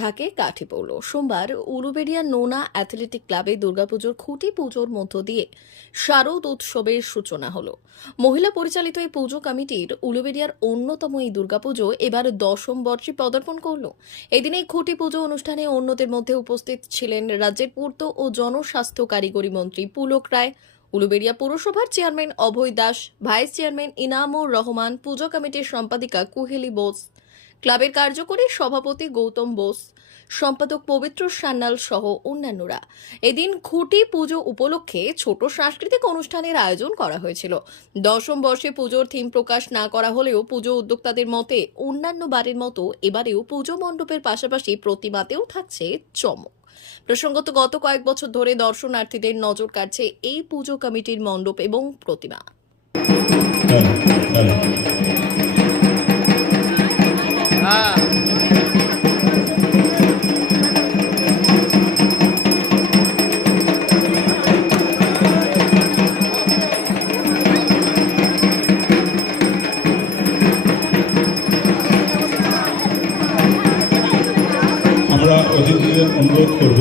ঢাকে কাঠি পড়ল। সোমবার উলুবেড়িয়া নোনা অ্যাথলেটিক ক্লাবে দুর্গাপুজোর খুঁটি পুজোর মধ্য দিয়ে শারদ উৎসবের সূচনা হলো। মহিলা পরিচালিত এই পুজো কমিটির উলুবেড়িয়ার অন্যতম এই দুর্গাপুজো এবার দশম বর্ষে পদার্পণ করল। এদিন এই খুঁটি পুজো অনুষ্ঠানে অন্যদের মধ্যে উপস্থিত ছিলেন রাজ্যের পূর্ত ও জনস্বাস্থ্য কারিগরি মন্ত্রী পুলক রায়, উলুবেড়িয়া পৌরসভার chairman Abhay Das, vice chairman Inamur Rahman, পুজো কমিটির সম্পাদিকা কুহেলি বোস ক্লাবের কার্যকরী সভাপতি গৌতম বোস, সম্পাদক পবিত্র সান্যাল সহ অন্যান্যরা। এদিন খুঁটি পুজো উপলক্ষে ছোট সাংস্কৃতিক অনুষ্ঠানের আয়োজন করা হয়েছিল। দশম বর্ষে পুজোর থিম প্রকাশ না করা হলেও পুজো উদ্যোক্তাদের মতে অন্যান্য বারের মতো এবারেও পুজো মণ্ডপের পাশাপাশি প্রতিমাতেও থাকছে চমক। প্রসঙ্গত গত কয়েক বছর ধরে দর্শনার্থীদের নজর কাটছে এই পুজো কমিটির মণ্ডপ এবং প্রতিমা। অতিথিদের অনুরোধ করব।